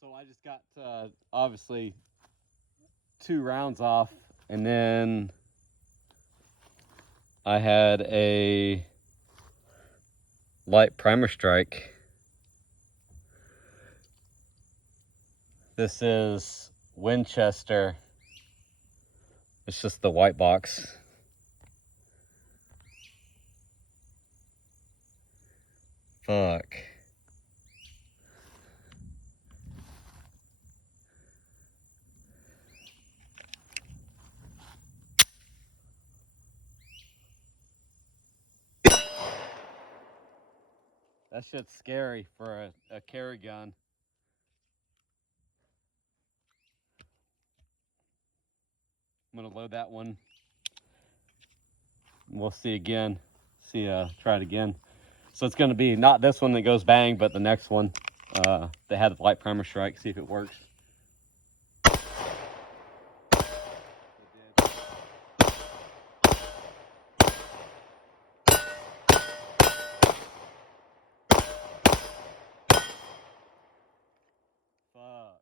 So I just got obviously 2 rounds off, and then I had a light primer strike. This is Winchester. It's just the white box. Fuck. That shit's scary for a carry gun. I'm gonna load that one. We'll see again. Try it again. So it's gonna be not this one that goes bang, but the next one. They had the light primer strike. See if it works. Fuck.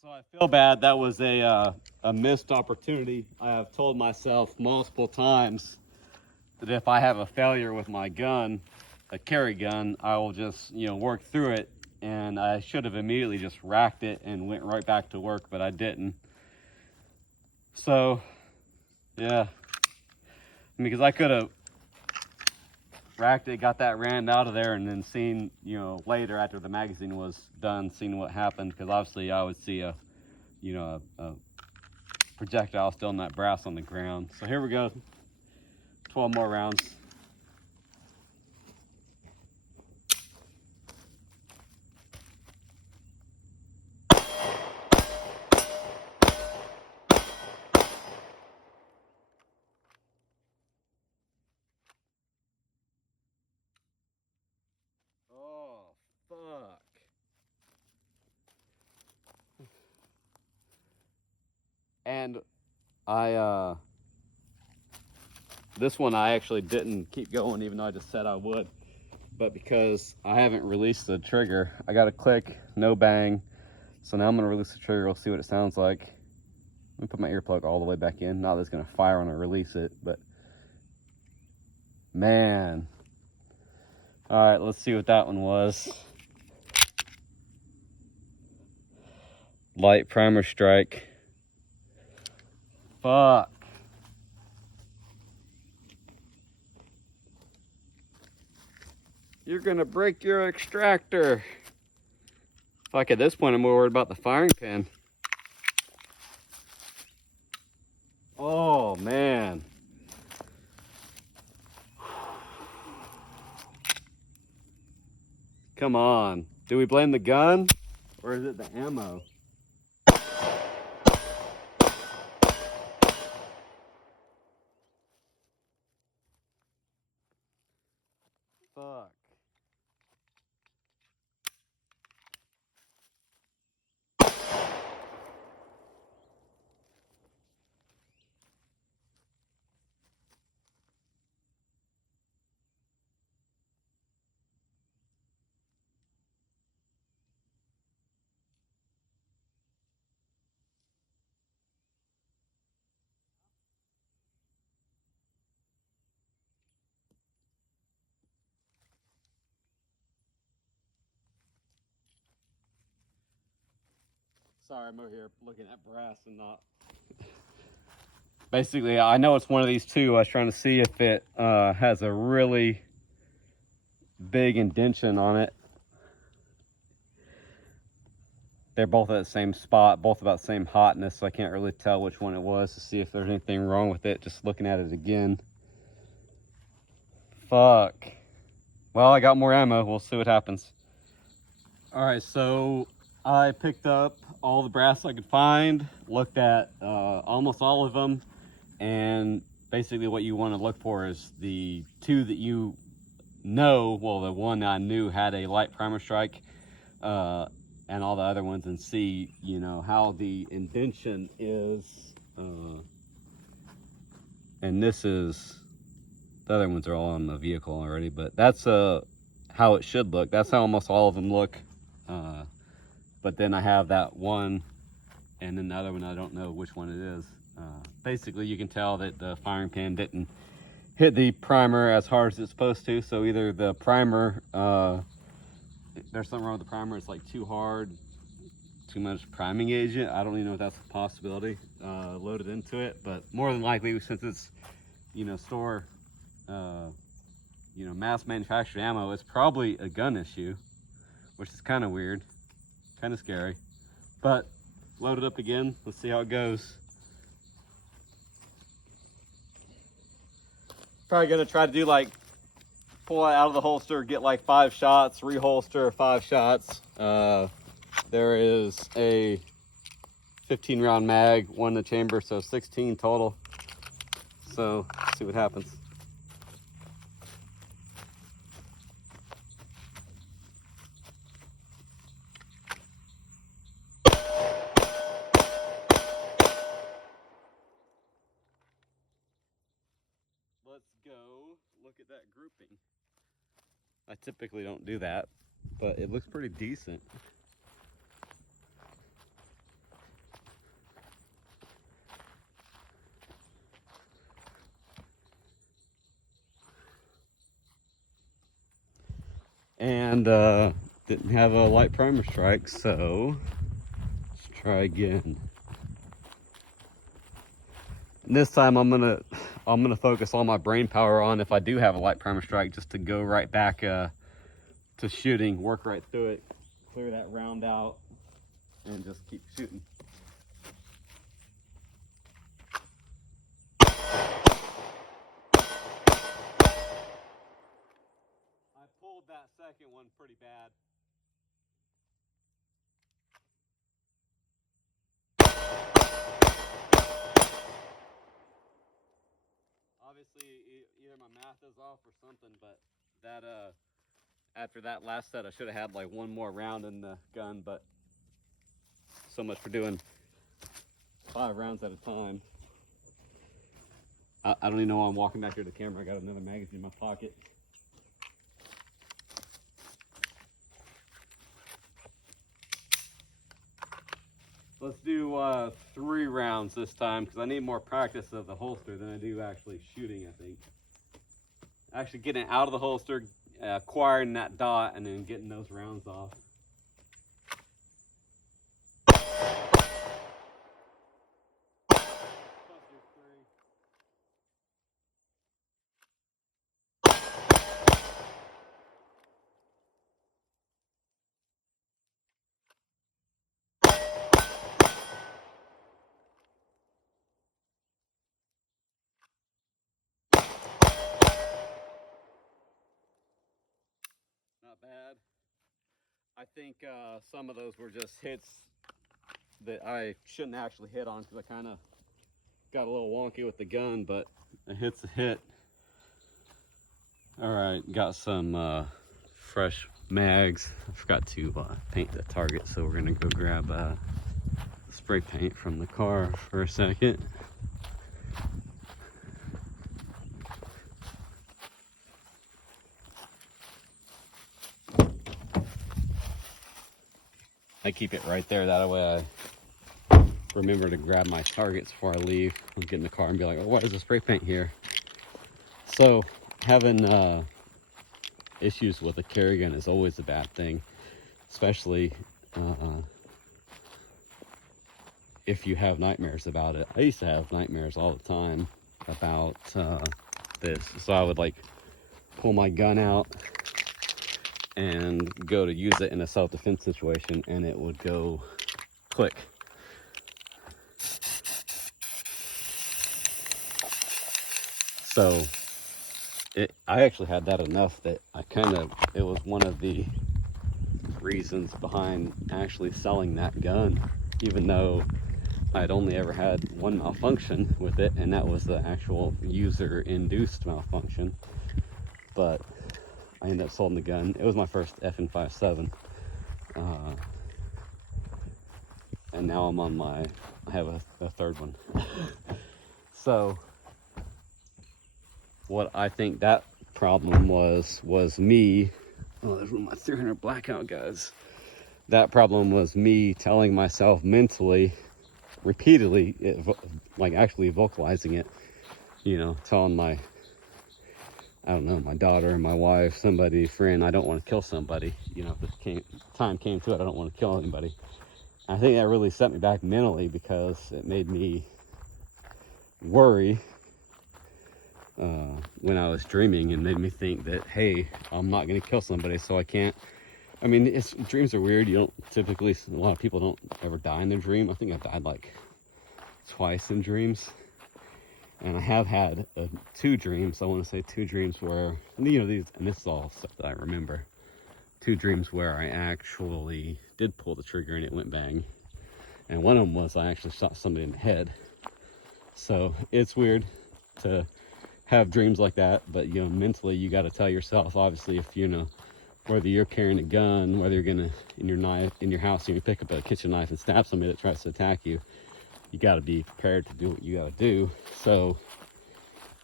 So I feel bad. That was a missed opportunity. I have told myself multiple times that if I have a failure with my gun, a carry gun, I will just, work through it. And I should have immediately just racked it and went right back to work, but I didn't. So, yeah. Because I could have racked it, got that rand out of there, and then seen, later after the magazine was done, seen what happened. Because obviously I would see a projectile still in that brass on the ground. So here we go. 12 more rounds. Oh, fuck. And this one I actually didn't keep going, even though I just said I would. But because I haven't released the trigger, I got a click, no bang. So now I'm gonna release the trigger, we'll see what it sounds like. Let me put my earplug all the way back in. Not that it's gonna fire when I release it, but man. All right, let's see what that one was. Light primer strike. Fuck. You're gonna break your extractor. Like at this point, I'm more worried about the firing pin. Oh man. Come on. Do we blame the gun or is it the ammo? Fuck. Sorry, I'm over here looking at brass and not. Basically, I know it's one of these two. I was trying to see if it has a really big indention on it. They're both at the same spot, both about the same hotness, so I can't really tell which one it was to see if there's anything wrong with it, just looking at it again. Fuck. Well, I got more ammo. We'll see what happens. All right, so I picked up all the brass I could find, looked at almost all of them, and basically what you want to look for is the two that the one I knew had a light primer strike, and all the other ones, and see, how the indention is. And this is, the other ones are all on the vehicle already, but that's how it should look. That's how almost all of them look. But then I have that one, and then the other one, I don't know which one it is. Basically, you can tell that the firing pin didn't hit the primer as hard as it's supposed to. So either the primer, there's something wrong with the primer. It's like too hard, too much priming agent. I don't even know if that's a possibility loaded into it, but more than likely, since it's, you know, store, you know, mass manufactured ammo, it's probably a gun issue, which is kind of weird, kind of scary. But load it up again. Let's see how it goes. Probably gonna try to do like pull it out of the holster, get like 5 shots, reholster 5 shots. There is a 15 round mag, one in the chamber, so 16 total. So let's see what happens. Let's go look at that grouping. I typically don't do that, but it looks pretty decent. And didn't have a light primer strike, so let's try again. And this time I'm gonna focus all my brain power on, if I do have a light primer strike, just to go right back to shooting, work right through it, clear that round out, and just keep shooting. I pulled that second one pretty bad. Obviously, either my math is off or something, but that after that last set, I should have had like one more round in the gun, but so much for doing 5 rounds at a time. I don't even know why I'm walking back here to the camera. I got another magazine in my pocket. Let's do 3 rounds this time, because I need more practice of the holster than I do actually shooting, I think. Actually getting it out of the holster, acquiring that dot, and then getting those rounds off. Not bad. I think some of those were just hits that I shouldn't actually hit on, because I kind of got a little wonky with the gun, but a hit's a hit. All right, got some fresh mags. I forgot to paint the target, so we're gonna go grab spray paint from the car for a second. I keep it right there, that way I remember to grab my targets before I leave. I'll get in the car and be like, oh, why is the spray paint here? So having issues with a carry gun is always a bad thing, especially if you have nightmares about it. I used to have nightmares all the time about this. So I would like pull my gun out and go to use it in a self-defense situation, and it would go click. So I actually had that enough that it was one of the reasons behind actually selling that gun, even though I'd only ever had one malfunction with it, and that was the actual user-induced malfunction. But I ended up selling the gun. It was my first FN57, and now I'm on I have a third one. So what I think that problem was me. Oh, there's one of my 300 blackout guys. That problem was me telling myself mentally, repeatedly, like actually vocalizing it, you know, telling my, I don't know, my daughter, my wife, somebody, friend, I don't want to kill somebody. You know, if time came to it, I don't want to kill anybody. I think that really set me back mentally because it made me worry when I was dreaming, and made me think that, hey, I'm not going to kill somebody, so I can't. I mean, dreams are weird. You don't typically, a lot of people don't ever die in their dream. I think I've died like twice in dreams. And I have had 2 dreams. I want to say 2 dreams where, you know, and this is all stuff that I remember. 2 dreams where I actually did pull the trigger and it went bang. And one of them was I actually shot somebody in the head. So it's weird to have dreams like that, but you know, mentally you got to tell yourself, obviously, if you know, whether you're carrying a gun, whether you're gonna in your house, you pick up a kitchen knife and stab somebody that tries to attack you, you got to be prepared to do what you got to do. So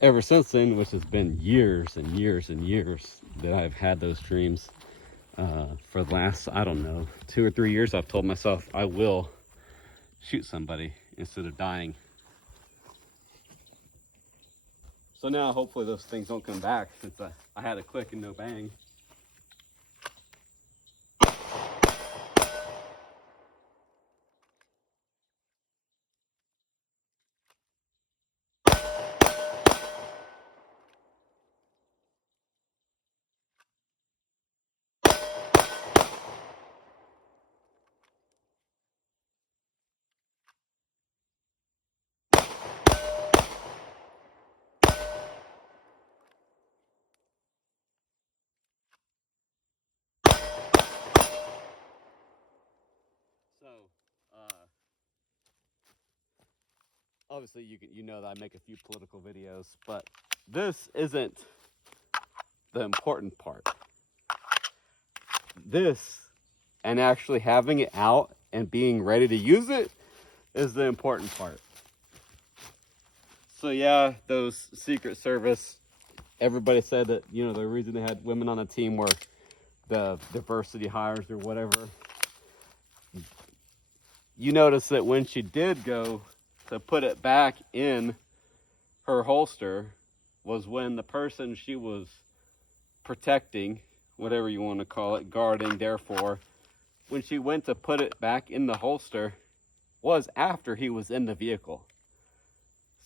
ever since then, which has been years and years and years that I've had those dreams, for the last, I don't know, 2 or 3 years, I've told myself I will shoot somebody instead of dying. So now hopefully those things don't come back, since I had a click and no bang. So, obviously you know that I make a few political videos, but this isn't the important part. This, and actually having it out and being ready to use it, is the important part. So yeah, those Secret Service, everybody said that, you know, the reason they had women on the team were the diversity hires or whatever. You notice that when she did go to put it back in her holster was when the person she was protecting, whatever you want to call it, guarding, therefore, when she went to put it back in the holster, was after he was in the vehicle.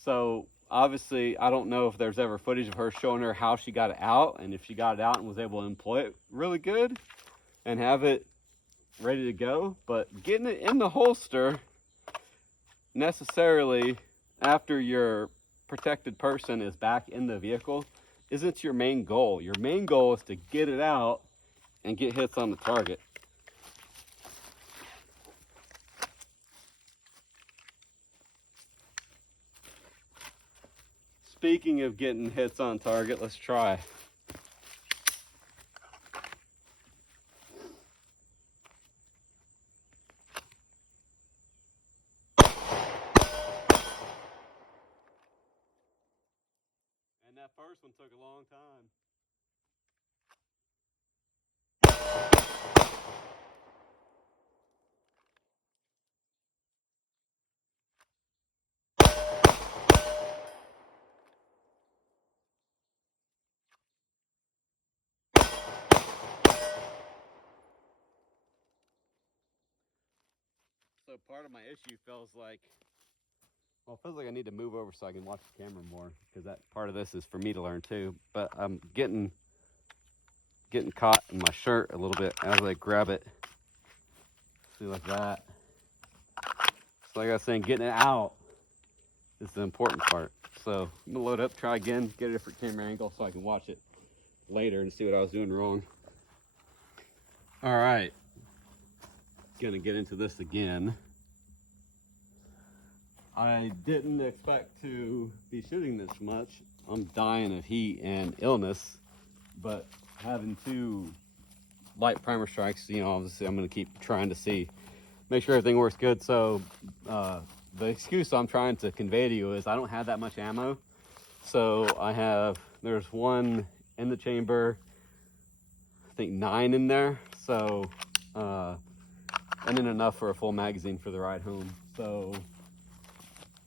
So obviously, I don't know if there's ever footage of her showing her how she got it out, and if she got it out and was able to employ it really good and have it ready to go. But getting it in the holster necessarily after your protected person is back in the vehicle isn't your main goal. Your main goal is to get it out and get hits on the target. Speaking of getting hits on target, let's try. And that first one took a long time. So part of my issue feels like I need to move over so I can watch the camera more, because that part of this is for me to learn too. But I'm getting caught in my shirt a little bit as I grab it. See, like that. So like I was saying, getting it out is the important part. So I'm gonna load up, try again, get a different camera angle so I can watch it later and see what I was doing wrong. All right, gonna get into this again. I didn't expect to be shooting this much. I'm dying of heat and illness, but having 2 light primer strikes, you know, obviously I'm gonna keep trying to make sure everything works good. So the excuse I'm trying to convey to you is I don't have that much ammo. So there's 1 in the chamber, I think 9 in there. So and then enough for a full magazine for the ride home. So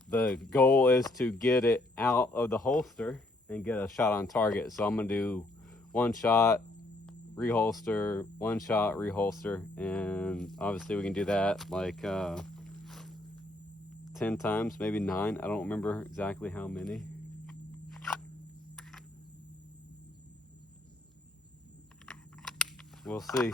the goal is to get it out of the holster and get a shot on target. So I'm gonna do one shot, reholster, one shot, reholster, and obviously we can do that like 10 times, maybe 9. I don't remember exactly how many. We'll see.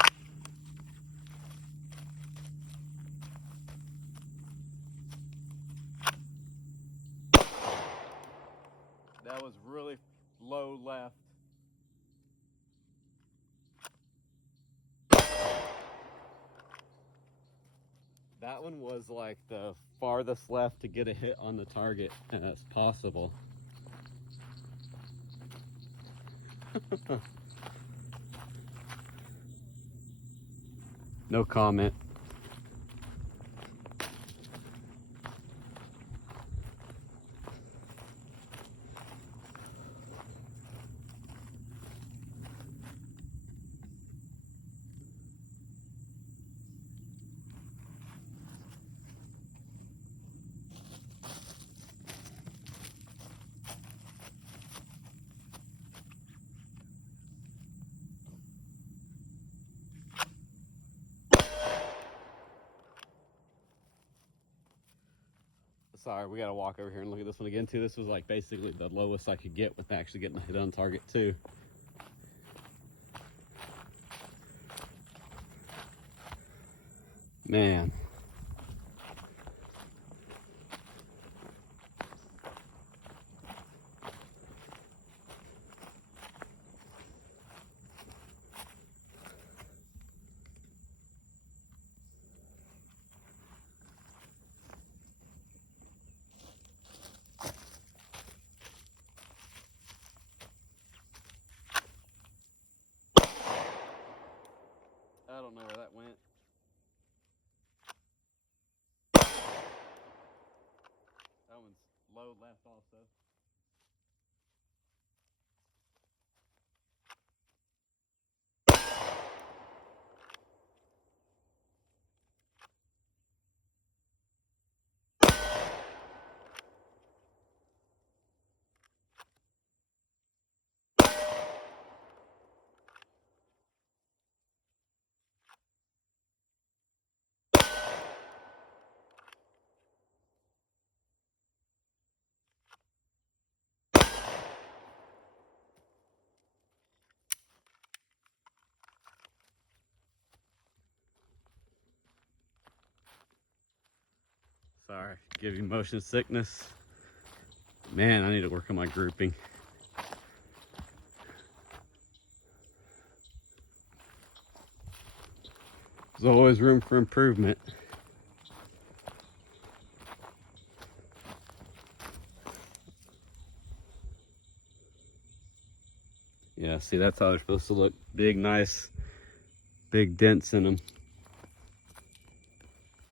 That was really low left. That one was like the farthest left to get a hit on the target as possible. No comment. Sorry, we gotta walk over here and look at this one again too. This was like basically the lowest I could get with actually getting a hit on target too. Man. I don't know where that went. That one's low left also. Sorry, give you motion sickness. Man, I need to work on my grouping. There's always room for improvement. Yeah, see, that's how they're supposed to look. Big, nice, big dents in them.